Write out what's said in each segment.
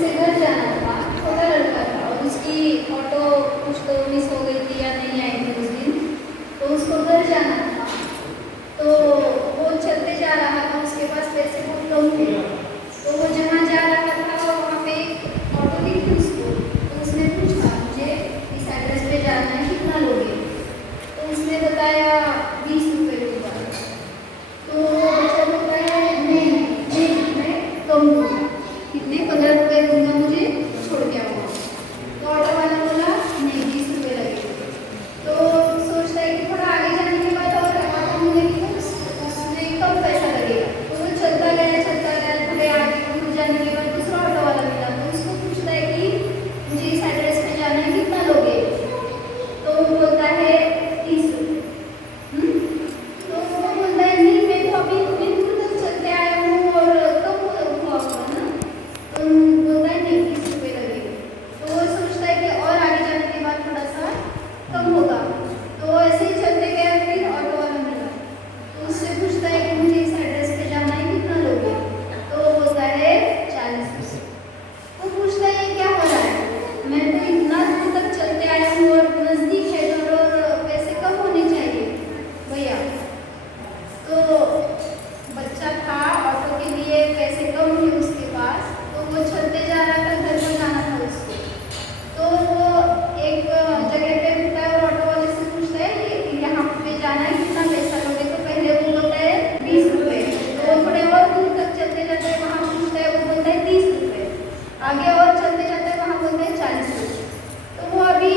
उससे घर जाना था, छोटा लड़का था और उसकी ऑटो कुछ तो मिस हो गई थी या नहीं आई थी उस दिन, तो उसको घर जाना था। तो वो चलते जा रहा था, उसके पास पैसे बहुत कम थे, तो वो जहाँ जा रहा था वहाँ पे एक ऑटो दिखी उसको, तो उसने पूछा मुझे इस एड्रेस पे जाना है, कितना लोगे? तो उसने बताया 20 रुपये दूंगा। तो बच्चा बोलता है नहीं नहीं मैं कम दूंगा, कितने 15 रुपये दूंगा, मुझे छोड़ के आओ। तो ऑटो वाला बोला नहीं 20 रुपये लगेंगे। तो सोचता है कि थोड़ा आगे जाने के बाद और ऑटो मिलेगी तो उसमें कम पैसा लगेगा। तो वो चलता गया थोड़े आगे दूर जाने के बाद दूसरा ऑटो वाला मिला, तो उसको पूछता है कि मुझे इस एड्रेस पे जाना है, कितना लोगे? तो वो बोलता है 30 रुपये। तो वो बोलता है नहीं मैं तो अभी इतनी दूर तक चलते आया हूँ और कम हुआ होगा ना। तो बोलता है नहीं 30 रुपये लगेंगे। तो वो सोचता है कि और आगे जाने के बाद थोड़ा सा कम होगा। तो ऐसे ही चलते गए, फिर ऑटो वाला मिला, तो उससे पूछता है कि मुझे इस एड्रेस पे जाना है, कितना लोगे? तो वो बोलता है 40 रुपये। वो पूछता है ये क्या हो रहा है, मैं तो इतना दूर तक चलते आया हूँ और नज़दीक है घर और पैसे कम होने चाहिए भैया। तो बच्चा था, ऑटो के लिए पैसे कम थे उसके पास, तो वो चलते जा रहा था, घर को जाना था उसको। तो वो एक जगह पे रुकता है और ऑटो वाले से पूछता है कि यहाँ पे जाना है, कितना पैसा लोगे? तो पहले वो बोलता है 20 रुपये। तो वो थोड़े और दूर तक चलते जाते हैं, वहाँ पूछता है, वो बोलता है 30 रुपये। आगे और चलते जाते हैं, वहाँ बोलते हैं 40 रुपये। तो वो अभी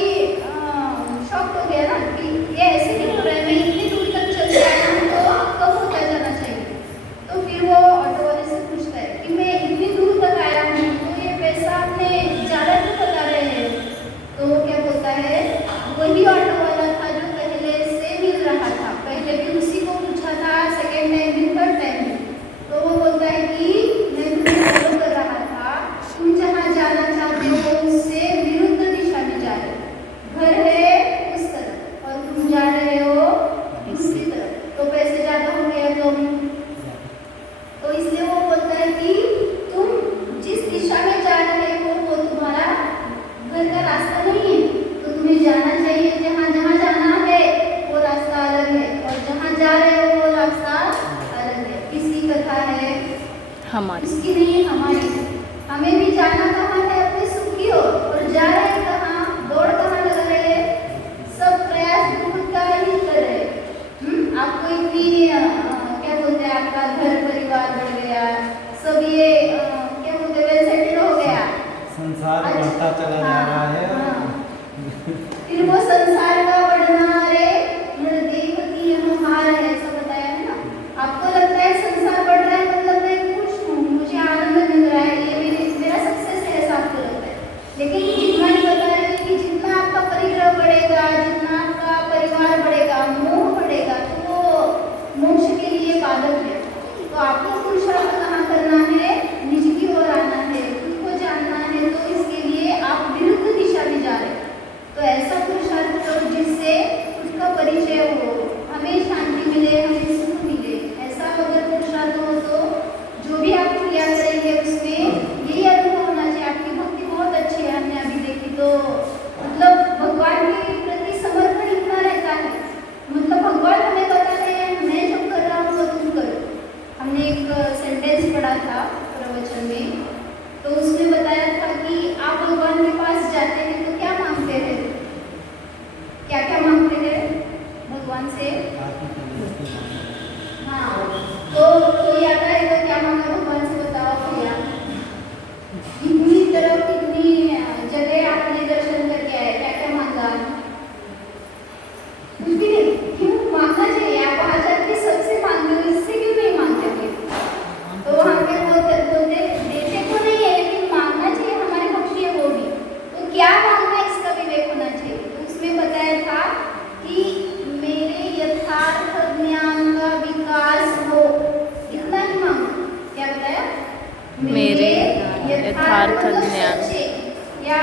शॉक हो गया ना कि ये ऐसे नहीं हो रहा है, मैं इतनी दूर तक चलते आया हूँ तो कम होता जाना चाहिए। तो फिर वो ऑटो वाले से पूछता है कि मैं इतनी दूर तक आया हूँ तो ये पैसा आपने ज़्यादा क्यों बता रहे हैं? तो वो क्या बोलता है, वही ऑटो वाला था जो पहले से मिल रहा था, पहले भी उसी को पूछा था, सेकेंड टाइम भी थर्ड टाइम भी। तो वो बोलता है कि मैं तुम्हें फॉलो कर रहा था, तुम जहाँ जाना चाहते हो उससे विरुद्ध दिशा में जा रहे हो, घर है उस तरफ और तुम जा रहे हो दूसरी तरफ, तो पैसे ज़्यादा हो गया तुम। तो इसलिए वो बोलता है कि तुम जिस दिशा में जा रहे हो वो तुम्हारा घर का रास्ता नहीं है, तो तुम्हें जाना चाहिए जहाँ जहाँ जाना है वो रास्ता अलग है और जहाँ जा रहे हो वो रास्ता अलग है। किसकी कथा है? हमारी। उसकी नहीं, हमारी। हमें भी जाना कहाँ है? अपने सुख की ओर, और जा रहे कहाँ, दौड़ कहाँ लगा रहे हैं? सब प्रयास खुद का ही कर रहे हैं। आपको इतनी क्या बोलते हैं, आपका घर परिवार बढ़ गया, सब ये क्या बोलते हैं, वेल सेटल हो गया, संसार बढ़ता चला जा रहा है। फिर वो संसार का बढ़ना, रे देखती हार है, ऐसा बताया है ना। आपको लगता है संसार बढ़ रहा है मतलब मैं खुश हूँ, मुझे आनंद मिल रहा है, ये मेरा सक्सेस है, ऐसा आपको लगता है। लेकिन इतना ही बता रहे हैं कि जितना आपका परिग्रह बढ़ेगा, जितना आपका परिवार बढ़ेगा, मोह बढ़ेगा, तो वो मोक्ष के लिए बाधक है। तो आपको पुरुषार्थ कहाँ करना है? निज की ओर आना है, खुद को जानना है, तो इसके लिए आप विरुद्ध दिशा में जा रहे हैं। तो ऐसा पुरुषार्थ करो जिससे खुद का परिचय हो, हमें शांति मिले, हमें सुख मिले। ऐसा अगर पुरुषार्थ हो तो जो भी आप क्रिया करेंगे उसमें यही अनुभव होना चाहिए। आपकी भक्ति बहुत अच्छी है, हमने अभी देखी, तो मतलब भगवान के प्रति समर्पण इतना रहता है, मतलब भगवान हमें बताते हैं मैं जो कर रहा हूँ वो तुम करो। हमने एक सेंटेंस पढ़ा था प्रवचन में, तो उसमें बताया था कि आप भगवान के पास जाते हैं तो क्या मांगते हैं? क्या क्या मांगते हैं भगवान से? हाँ, तो कोई आता है तो क्या मांगा भगवान से, बताओ भैया। कितनी तरफ कितनी जगह आपने दर्शन करके आए, क्या क्या मांगा? कुछ भी नहीं। क्यों मांगना चाहिए? आप वहाँ जाके सबसे मांगते हो, इससे क्यों नहीं मांगते? तो वहाँ पे वो देते तो नहीं है, लेकिन मांगना चाहिए, हमारी भक्ति है वो भी। तो क्या मांगना है इसका विवेक होना चाहिए। तो उसमें बताया था कि मेरे यथार्थ ज्ञान का विकास हो, इतना ही मांगो। क्या बताया? मेरे यथार्थ ज्ञान, या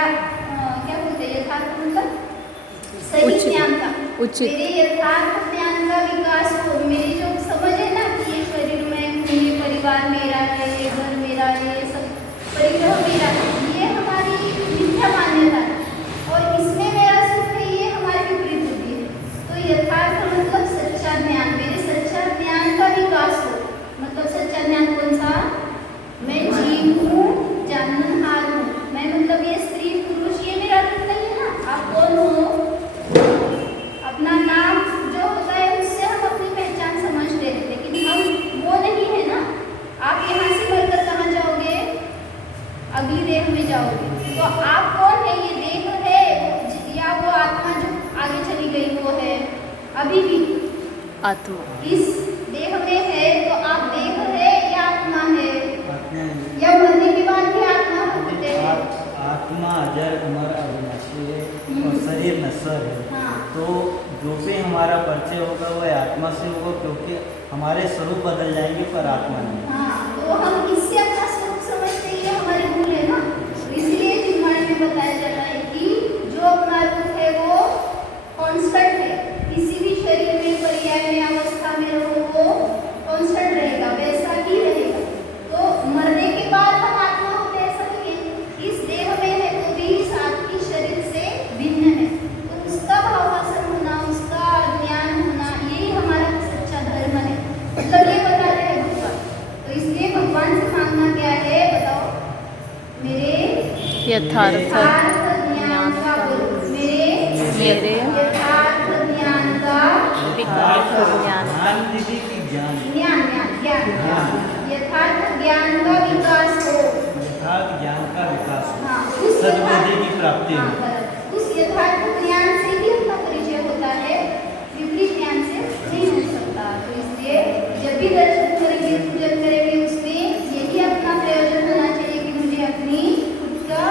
क्या बोलते हैं, यथार्थ मतलब सही ज्ञान का, उचित, मेरे यथार्थ ज्ञान का विकास हो। मेरी जो समझ है ना कि ये शरीर में, ये परिवार मेरा है, ये घर मेरा है, ये सब परिग्रह मेरा है, मिथ्या मान्यता है, और इसमें मेरा सुख है, ये हमारी विपरीत बुद्धि है। तो यथार्थ मतलब सच्चा ज्ञान, मेरे सच्चा ज्ञान का विकास हो। मतलब सच्चा ज्ञान कौन सा? मैं जीव हूँ, जाननहार हूँ। मैं मतलब ये स्त्री पुरुष ये मेरा रूप नहीं है ना। आप कौन हो? अपना नाम जो होता है उससे हम अपनी पहचान समझते हैं, लेकिन हम वो नहीं है ना। आप यहाँ से मरकर कहाँ जाओगे? अगली देह में जाओगे। तो आप कौन है? ये देह है या वो आत्मा जो आगे चली गई वो है? अभी भी आत्मा इस देह में है, तो आप देह है या आत्मा है? आत्मा या मरने के बाद भी आत्मा होते हैं? आत्मा अजर अमर अविनाशी है और शरीर नश्वर है। हाँ। तो जो भी हमारा परिचय होगा वह आत्मा से होगा, क्योंकि हमारे स्वरूप बदल जाएंगे पर आत्मा नहीं। हाँ, तो हम इससे अपना स्वरूप समझते हैं, ये हमारी भूल है ना। तो इसलिए जिनवाणी में बताया जाता है कि जो अपना रूप है वो कांस्टेंट है, किसी भी शरीर में पर्याय में अवस्था में रहो वो कांस्टेंट रहेगा, वैसा ही रहेगा। तो मरने के बाद हम आत्मा होते हैं, ऐसा नहीं है। इस देह में है तो भी इस आत्मिक शरीर से भिन्न है, तो उसका भावासन होना, उसका ज्ञान होना, यही हमारा सच्चा धर्म है। मतलब ये बता रहे हैं भगवान। तो इसलिए भगवान से मांगना क्या है बताओ? मेरे यथार्थ ज्ञान का गुरु, मेरे यथार्थ ज्ञान का यथार्थ ज्ञान ज्ञान दीदी की ज्ञान ज्ञान यथार्थ ज्ञान का विकास हो। यथार्थ ज्ञान का विकास हो, हाँ, उस सद्बुद्धि की प्राप्ति हाँ, हो। बराबर। उस यथार्थ ज्ञान से ही अपना परिचय होता है, विपरीत ज्ञान से नहीं हो सकता। तो इसलिए जब भी दर्शन करेंगे, पूजन करेंगे, उसमें यही अपना प्रयोजन होना चाहिए कि मुझे अपनी खुद का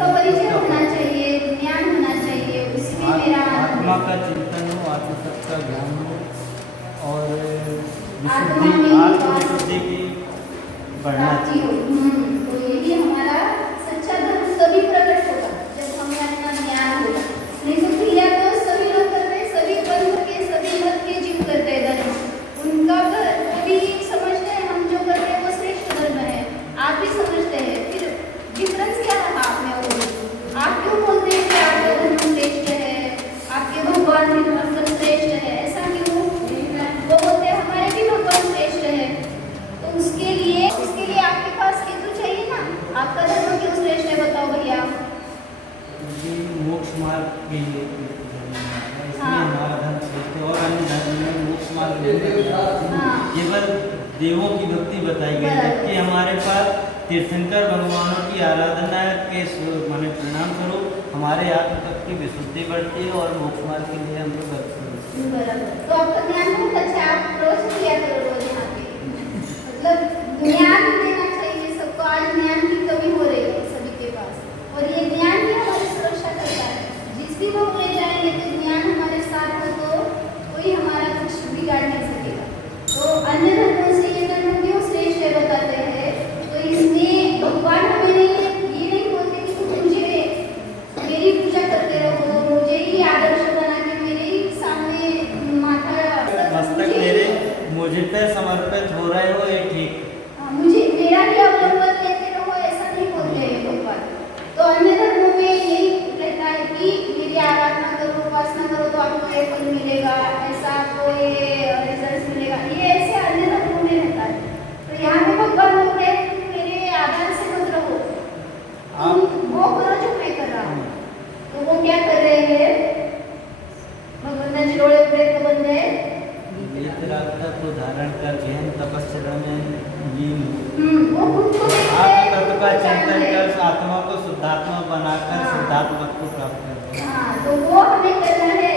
परिचय होना चाहिए, ज्ञान होना चाहिए, उसमें मेरा आत्मा का चिंतन हो, आत्म तत्व का ज्ञान हो और आत्मा में आत्मविशुद्धि की बढ़ना प्राप्ति हो। तो यही हमारा सच्चा धर्म तभी प्रकट होगा जब हमें अपना ज्ञान होगा। नहीं तो क्रिया तो सभी लोग करते हैं, सभी पंथ के सभी मत के जीव करते हैं धर्म, उनका वो भी समझते हैं हम जो कर रहे हैं वो श्रेष्ठ धर्म है, आप भी समझते हैं। फिर डिफरेंस क्या रहा आप में और आप क्यों बोलते हैं कि आपका धर्म श्रेष्ठ है, आपके भगवान भी धर्म श्रेष्ठ है? ऐसा क्यों? वो बोलते हैं हमारे भी भगवान श्रेष्ठ है। तो उसके लिए आपके पास केतु चाहिए ना। आपका धर्म क्यों श्रेष्ठ है बताओ भैया? ये मोक्ष मार्ग के लिए इसलिए हाँ। हमारा धर्म श्रेष्ठ है, और अन्य धर्म में मोक्ष मार्ग नहीं है। हाँ। केवल देवों की भक्ति बताई गई, बराबर। जबकि हमारे पास तीर्थंकर भगवानों की आराधना के माने परिणाम स्वरूप हमारे आत्म तत्व की विशुद्धि बढ़ती है और मोक्ष मार्ग के लिए हम लोग बराबर। तो आपका ज्ञान बहुत अच्छा है, आप रोज किया करो, रोज यहाँ पे मतलब ज्ञान देना चाहिए सबको। आज ज्ञान की कमी हो रही है सभी के पास, और ये ज्ञान ही हमारी सुरक्षा करता है। जिस भी लोग ले जाएंगे तो ज्ञान हमारे साथ हो तो कोई हमारा कुछ बिगाड़ नहीं सकेगा। तो अन्य धर्मों से ये धर्म क्यों श्रेष्ठ है बताते हैं? तो इसमें भगवान हमें ये नहीं बोलते कि तुम मुझे मेरी पूजा करते रहो, मुझे ही आदर्श बना के मेरे ही सामने मस्तक मेरे मुझे पे समर्पित हो रहे हो, ये ठीक। मुझे मेरा ही अवलंबन लेते रहो, ऐसा नहीं बोलते हैं भगवान। तो अन्य धर्मों में यही रहता है कि मेरी आराधना करो, उपासना करो तो आपको ये फल मिलेगा, ऐसा आपको ये रिजल्ट मिलेगा, ये ऐसे अन्य धर्मों में रहता है। तो यहाँ पे भगवान बोलते हैं मेरे आधार से मत रहो, तुम वो करो जो मैं कर रहा हूँ। तो वो क्या कर रहे हैं? भगवान डोळे उघडे तो बंद है, वेदरागता को धारण कर गहन तपस्या में लीन हो। वो खुद को आत्म तत्व का चिंतन कर आत्मा को शुद्धात्मा बनाकर शुद्धात्मा को प्राप्त कर। हाँ, तो वो हमें करना है।